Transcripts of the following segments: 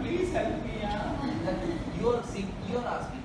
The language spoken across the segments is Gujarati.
Please help me. You are sick. You are asking.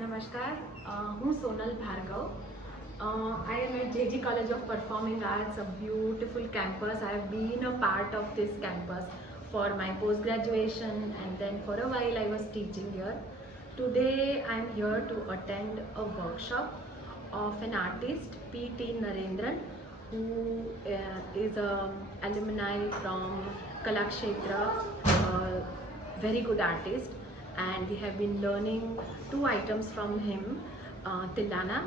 નમસ્કાર, હું Sonal Bhargav. I am at JG College of Performing Arts, a beautiful campus. I have been a part of this campus for my post-graduation, and then for a while I was teaching here. Today I am here to attend a workshop of an artist, P.T. Narendran, who is an alumni from Kalakshetra, a very good artist, and we have been learning 2 items from him, Tillana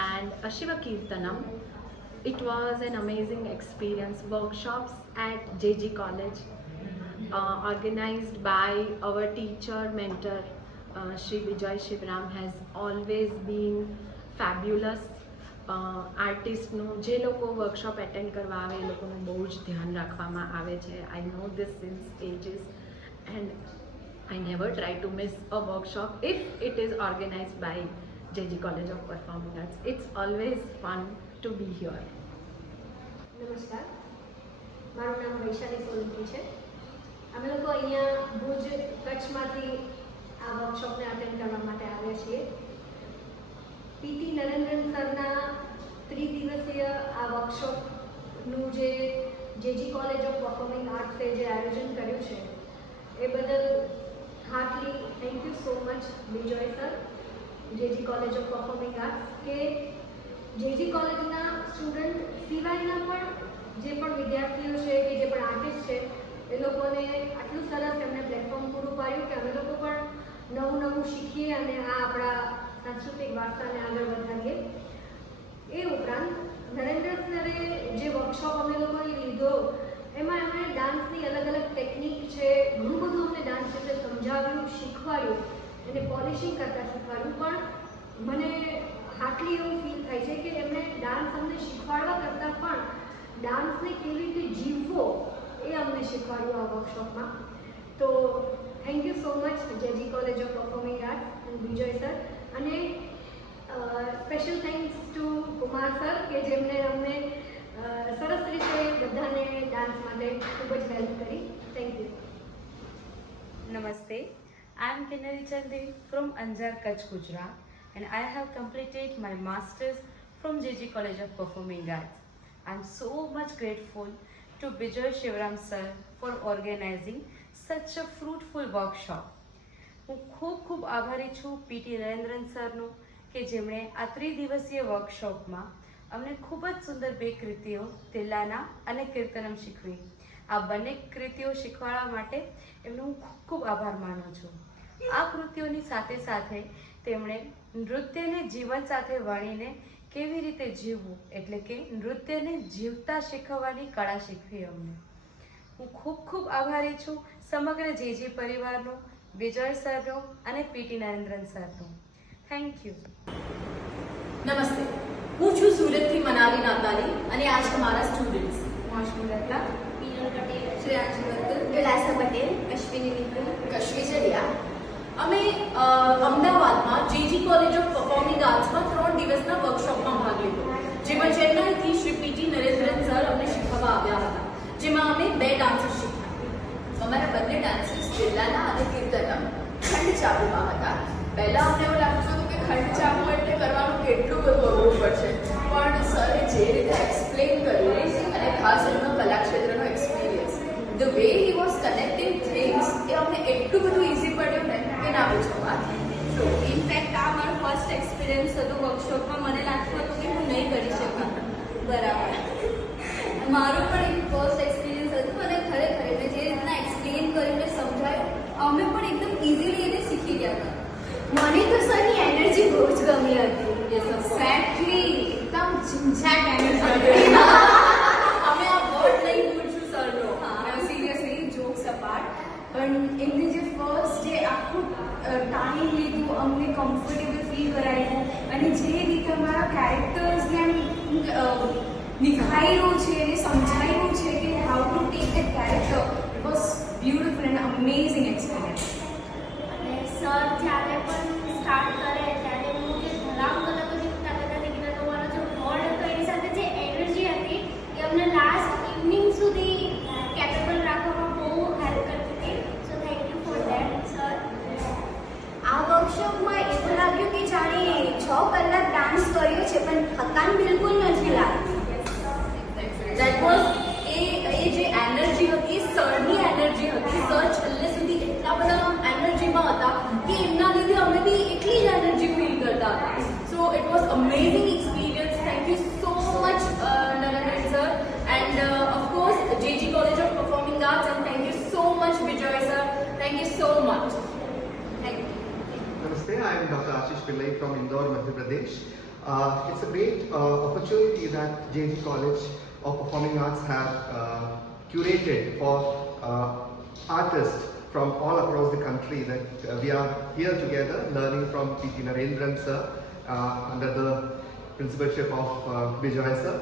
and Shiva Kirtanam. It was an amazing experience. Workshops at JG College, organized by our teacher, mentor, Shri Vijay Shivram, has always been fabulous. આર્ટિસ્ટનું જે લોકો વર્કશોપ એટેન્ડ કરવા આવે એ લોકોનું બહુ જ ધ્યાન રાખવામાં આવે છે. I know this since ages, and I never try to miss a workshop if it is organized by JG College of Performing Arts. It's always fun to be here. નમસ્કાર, મારું નામ વૈશાલી સોલંકી છે. અમે લોકો અહીંયા ભુજ કચ્છમાંથી આ વર્કશોપને અટેન્ડ કરવા માટે આવ્યા છીએ. પીટી નરેન્દ્રન સરના ત્રિદિવસીય આ વર્કશોપનું જે જેજી કોલેજ ઓફ પરફોર્મિંગ આર્ટ્સે જે આયોજન કર્યું છે એ બદલ heartly thank you so much Bijoy sir, JG college of performing arts, કે જેજી કોલેજના સ્ટુડન્ટ સિવાયના પણ જે પણ વિદ્યાર્થીઓ છે કે જે પણ આર્ટિસ્ટ છે એ લોકોને આટલું સરસ એમને પ્લેટફોર્મ પૂરું પાડ્યું કે અમે લોકો પણ નવું નવું શીખીએ અને આ આપણા સાંસ્કૃતિક વારસાને આગળ વધારીએ. એ ઉપરાંત નરેન્દ્ર સરે જે વર્કશોપ અમે લોકોએ લીધો એમાં એમણે ડાન્સની અલગ અલગ ટેકનિક છે, ઘણું બધું અમને ડાન્સ વિશે સમજાવ્યું, શીખવાડ્યું, એને પોલિશિંગ કરતાં શીખવાડ્યું. પણ મને હાર્ટલી એવું ફીલ થાય છે કે એમણે ડાન્સ અમને શીખવાડવા કરતાં પણ ડાન્સને કેવી રીતે જીવવો એ અમને શીખવાડ્યું આ વર્કશોપમાં. તો thank you so much JG college of performing arts and Vijay sir, અને special thanks to Kumar sir કે જેમણે અમને સરસ રીતે બધાને ડાન્સ માટે ખૂબ જ હેલ્પ કરી. Thank you. Namaste, I am Kinnari Chandi from Anjar, Kutch, Gujarat, and I have completed my Masters from JG College of Performing Arts. I am so much grateful to Bijoy Shivaram sir for organizing such a fruitful workshop. હું ખૂબ આભારી છું પીટી નરેન્દ્રન સરનું કે જેમણે આ ત્રિદિવસીય વર્કશોપમાં અમને ખૂબ જ સુંદર બે કૃતિઓ તિલ્લાના અને કીર્તનમ શીખવી. આ બંને કૃતિઓ શીખવાડવા માટે એમનો હું ખૂબ આભાર માનું છું. આ કૃતિઓની સાથે સાથે તેમણે નૃત્યને જીવન સાથે વણીને કેવી રીતે જીવવું એટલે કે નૃત્યને જીવતા શીખવવાની કળા શીખવી અમને. હું ખૂબ આભારી છું સમગ્ર જેજી પરિવારનો, વિજય સરનો અને પીટી નરેન્દ્રન સરનો. Thank you. નમસ્તે, હું છું સુરતથી મનાલી નાતાલી અને આ છે મારા સ્ટુડન્ટ્સ. મોશમી દત્તા, પીનલ પટેલ, શ્રેયાંશી બત્તલ, વિલાસા પટેલ, અશ્વિની મિત્તલ, કશ્મી ચરિયા. અમે અમદાવાદમાં જેજી કોલેજ ઓફ પરફોર્મિંગ આર્ટ્સમાં 3 દિવસના વર્કશોપમાં ભાગ લીધો, જેમાં ચેન્નાઈથી શ્રી પીટી નરેન્દ્રન સર અમને શીખવવા આવ્યા હતા, જેમાં અમે 2 ડાન્સીસ શીખ્યા. અમારા બંને ડાન્સીસ તિલ્લાના અને કીર્તનમ ખંડ ચાબુમાં હતા. પહેલાં અમને એવું લાગતું હતું કે ખંડ ચાબુ એટલે કરવાનું કેટલું બધું અઘરું પડશે, પણ સરે જે રીતે એક્સપ્લેન કર્યું અને ખાસ એમનો કલાક્ષેત્રનો experience, the way he was connecting things, એ અમને એટલું બધું ઇઝી પડ્યું ને કે ના પૂછો વાત. તો ઇનફેક્ટ આ મારો ફર્સ્ટ એક્સપિરિયન્સ હતો વર્કશોપમાં. મને લાગતું હતું કે હું નહીં કરી શકું. બરાબર, મારું પણ એક ફર્સ્ટ એક્સપિરિયન્સ હતું અને ખરેખર એમને જે રીતના એક્સપ્લેન કરીને સમજાયું, અમે પણ એકદમ ઇઝીલી એને શીખી ગયા હતા. મને તો સરની એનર્જી બહુ જ ગમી હતી. એક્ઝેક્ટલી, એકદમ ઝિંઝાટ એનર્જી. અમે આ વર્ડ નહીં ભૂલશું સરનો. સિરિયસલી જોક્સ અપાર્ટ, પણ એમને જે ફર્સ્ટ જે આખું ટાઈમ લીધું, અમને કમ્ફર્ટેબલ ફીલ કરાવ્યું અને જે રીતે અમારા કેરેક્ટર્સને નિખાર્યું છે અને સમજાયું છે કે how to take that character, it was beautiful and amazing experience. અને સર જ્યારે પણ સ્ટાર્ટ કરે ત્યારે હું જે ધડામ કલાકો જે કરતા નીકળ્યા તો મારો જે હોલ્ડ હતો એની સાથે જે એનર્જી હતી એ અમને લાસ્ટ ઇવનિંગ સુધી કેપેબલ રાખવામાં બહુ હેલ્પ કરતી હતી. So thank you for that sir. આ વર્કશોપમાં એવું લાગ્યું કે જાણે 6 કલાક ડાન્સ કર્યો છે પણ થકાન બિલકુલ નથી લાગતી. દેટ વોઝ એ જે એનર્જી હતી એ સરની એનર્જી હતી. સર છેલ્લે સુધી એટલા બધા એનર્જીમાં હતા કે એમના લીધે અમે બી એટલી જ એનર્જી ફીલ કરતા હતા. So it was amazing experience. Thank you so much Narendran sir and of course JG college of performing arts and thank you so much Vijay sir. Thank you so much. Thank you. Namaste, I am Dr. Ashish Pillai from Indore, Madhya Pradesh. It's a great opportunity that JG College of Performing Arts have curated for artists from all across the country, that we are here together learning from P.T. Narendran sir under the principalship of Vijay sir.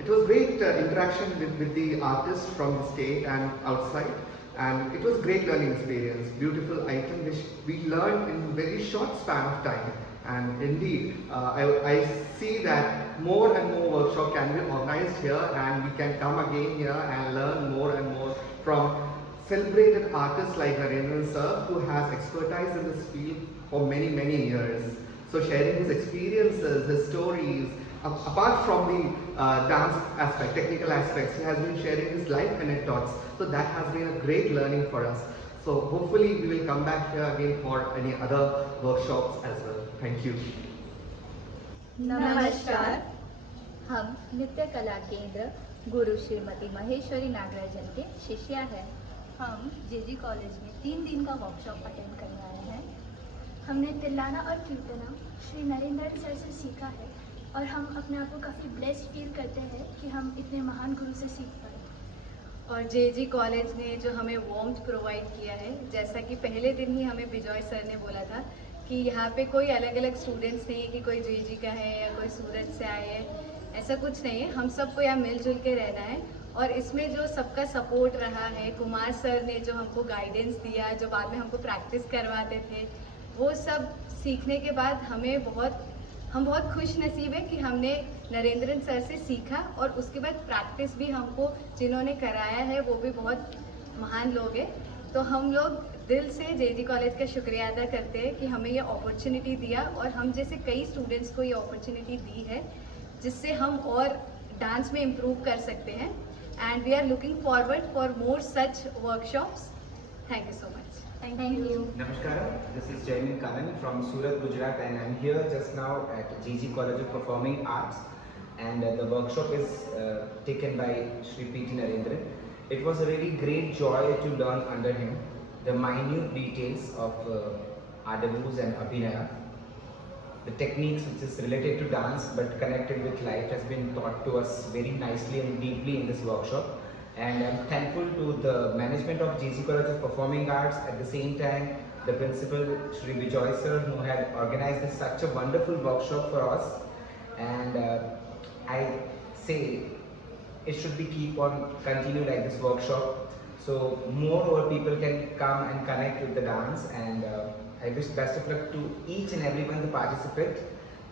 It was great interaction with the artists from the state and outside. And it was a great learning experience, beautiful item which we learned in very short span of time. And indeed, I see that more and more workshops can be organized here and we can come again here and learn more and more from celebrated artist like Narendran sir, who has expertise in this field for many, many years. So sharing his experiences, his stories, apart from the dance aspect, technical aspects, he has been sharing his life anecdotes. So that has been a great learning for us. So hopefully we will come back here again for any other workshops as well. Thank you. नमस्कार, हम नृत्य कला केंद्र गुरु श्रीमती महेश्वरी नागराजन के शिष्या हैं। हम जेजी कॉलेज में 3 दिन का वर्कशॉप अटेंड करने आए हैं। हमने तिल्लाना और कीर्तना श्री नरेंद्र सर से सीखा है और हम अपने आप को काफ़ी ब्लेस्ड फील करते हैं कि हम इतने महान गुरु से सीख पाए। और जेजी कॉलेज ने जो हमें वार्मथ प्रोवाइड किया है, जैसा कि पहले दिन ही हमें बिजॉय सर ने बोला था कि यहाँ पे कोई अलग अलग स्टूडेंट्स नहीं है कि कोई जेजी का है या कोई सूरत से आए हैं, ऐसा कुछ नहीं है। हम सबको यहाँ मिलजुल के रहना है। और इसमें जो सबका सपोर्ट रहा है, कुमार सर ने जो हमको गाइडेंस दिया, जो बाद में हमको प्रैक्टिस करवाते थे, वो सब सीखने के बाद हम बहुत खुश नसीब है कि हमने नरेंद्रन सर से सीखा और उसके बाद प्रैक्टिस भी हमको जिन्होंने कराया है वो भी बहुत महान लोग हैं। तो हम लोग दिल से जेजी कॉलेज का शुक्रिया अदा करते हैं कि हमें ये अपॉर्चुनिटी दिया और हम जैसे कई स्टूडेंट्स को ये अपॉर्चुनिटी दी है जिससे हम और डांस में इम्प्रूव कर सकते हैं। And we are looking forward for more such workshops. Thank you so much. Thank you. Namaskaram, this is Jaimin Kanan from Surat, Gujarat, and I'm here just now at GG College of Performing Arts, and the workshop is taken by Shri P.T. Narendran. It was a really great joy to learn under him the minute details of Adavus and Abhinaya. The techniques which is related to dance but connected with life has been taught to us very nicely and deeply in this workshop. And I'm thankful to the management of GG College of Performing Arts, at the same time the principal Shri Bijoy sir, who had organized such a wonderful workshop for us. And I say it should be keep on continue like this workshop, so more people can come and connect with the dance. And I wish best of luck to each and everyone to participate,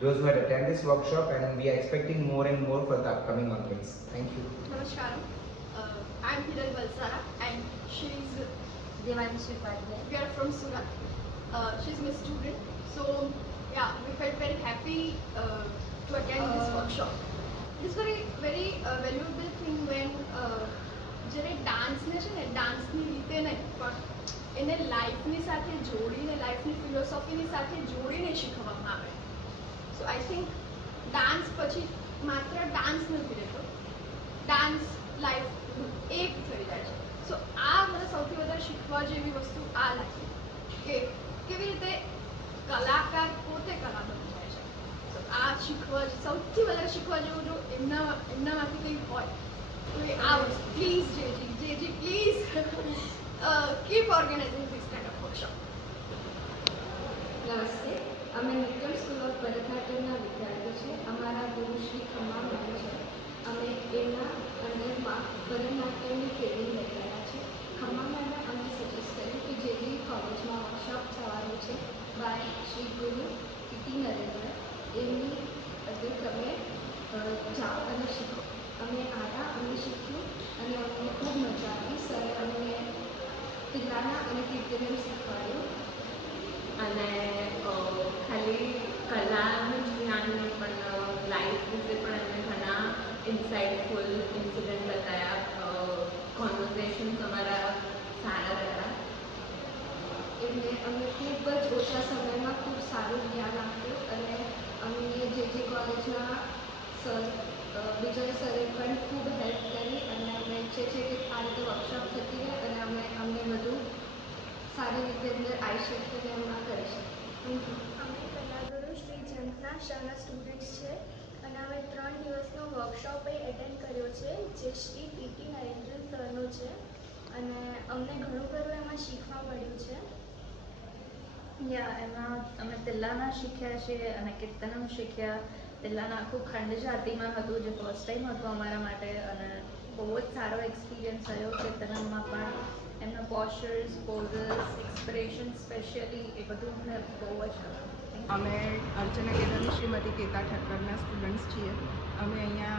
those who had attended this workshop, and we are expecting more and more for the upcoming onwards. Thank you. Namaskaram. I'm Hiral Valsara and she's Devanshi Padle. We are from Surat. She's my student. So yeah, we felt very happy to attend this workshop. It's very valuable thing when જ્યારે ડાન્સને છે ને ડાન્સની રીતે નહીં પણ એને લાઈફની સાથે જોડીને લાઈફની ફિલોસોફીની સાથે જોડીને શીખવવામાં આવે. સો આઈ થિંક ડાન્સ પછી માત્ર ડાન્સ નથી રહેતો, ડાન્સ લાઈફ એક થઈ જાય છે. સો આ મને સૌથી વધારે શીખવા જેવી વસ્તુ આ લાગી કે કેવી રીતે કલાકાર પોતે કલા બની જાય છે. સો આ શીખવા સૌથી વધારે શીખવા જેવું જો એમનામાંથી કંઈ હોય તો એ આ વસ્તુ. Please JG please keep organising this kind of workshop. નમસ્તે, અમે નિત્યમ સ્કૂલ ઓફ ભરતનાટ્યમના વિદ્યાર્થી છીએ. અમારા ગુરુ શ્રી ખમ્મા મેમ છે. અમે એમના અંડરમાં ભરતનાટ્યમની ટ્રેનિંગ લઈ રહ્યા છીએ. ખમ્મા મેમે અમને સજેસ્ટ કર્યું કે જેજી કોલેજમાં વર્કશોપ થવાનું છે બાય શ્રી ગુરુ P.T. નરેન્દ્ર. એમની તમે જાઓ અને શીખો. અમે આવ્યા, અમે શીખ્યું અને અમને ખૂબ મજા આવી. સરે અમને તિલ્લાના અને કીર્તનમ શીખવાડ્યું. અને ખાલી કલાનું જ જ્ઞાન નહીં પણ લાઈફ વિશે પણ એમને ઘણા ઇન્સાઇટફુલ ઇન્સિડન્ટ બતાવ્યા. કોન્વર્ઝેશન્સ અમારા સારા રહ્યા. એમને અમને ખૂબ જ ઓછા સમયમાં ખૂબ સારું જ્ઞાન આપ્યું અને અમને જેજી કોલેજના સર વિજય સરે પણ ખૂબ હેલ્પ કરી અને અમે ઈચ્છીએ છીએ કે આ રીતે વર્કશોપ થતી રહે અને અમને વધુ સારી રીતે અંદર આવી શકીએ અને એમાં કરી શકીએ. અમે કલાગુરુ શ્રી જંતના શાળા સ્ટુડન્ટ્સ છે અને અમે 3 દિવસનો વર્કશોપ એટેન્ડ કર્યો છે જે શ્રી P.T. નરેન્દ્રન સરનો છે અને અમને ઘણું ખરું એમાં શીખવા મળ્યું છે. એમાં અમે તિલ્લાના શીખ્યા છીએ અને કીર્તનમ શીખ્યા. તિલ્લાના આખું ખંડ જાતિમાં હતું જે ફર્સ્ટ ટાઈમ હતું અમારા માટે અને બહુ જ સારો એક્સપિરિયન્સ થયો. કીર્તનમમાં પણ એમના પોસ્ચર્સ, પોઝર્સ, એક્સપ્રેશન સ્પેશિયલી એ બધું અમને બહુ જ ગમ્યું. અમે અર્ચના કેદારની શ્રીમતી કેતા ઠક્કરના સ્ટુડન્ટ્સ છીએ. અમે અહીંયા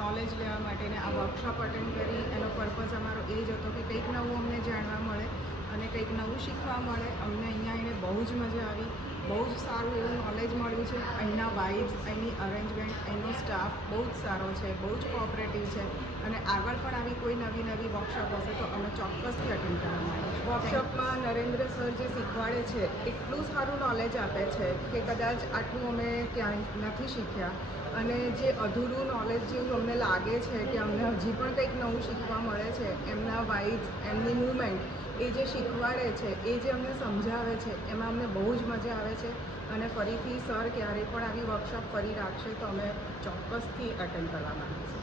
નોલેજ લેવા માટે ને આ વર્કશોપ અટેન્ડ કરી એનો પર્પઝ અમારો એ જ હતો કે કંઈક નવું અમને જાણવા મળે અને કંઈક નવું શીખવા મળે. અમને અહીંયા આવીને બહુ જ મજા આવી, બહુ જ સારું એવું નોલેજ મળ્યું છે. અહીંના વાઇબ્સ, અહીંની અરેન્જમેન્ટ, અહીંનો સ્ટાફ બહુ જ સારો છે, બહુ જ કોઓપરેટિવ છે અને આગળ પણ આવી કોઈ નવી વર્કશોપ હશે તો અમે ચોક્કસથી અટેન્ડ કરવા માંગીશું. વર્કશોપમાં નરેન્દ્ર સર જે શીખવાડે છે એટલું સારું નોલેજ આપે છે કે કદાચ આટલું અમે ક્યાંય નથી શીખ્યા અને જે અધૂરું નોલેજ જેવું અમને લાગે છે કે અમને હજી પણ કંઈક નવું શીખવા મળે છે. એમના વાઇબ્સ, એમની મૂવમેન્ટ, એ જે શીખવાડે છે, એ જે અમને સમજાવે છે એમાં અમને બહુ જ મજા આવે છે અને ફરીથી સર ક્યારેય પણ આવી વર્કશોપ ફરી રાખશે તો અમે ચોક્કસથી અટેન્ડ કરવા માંગીશું.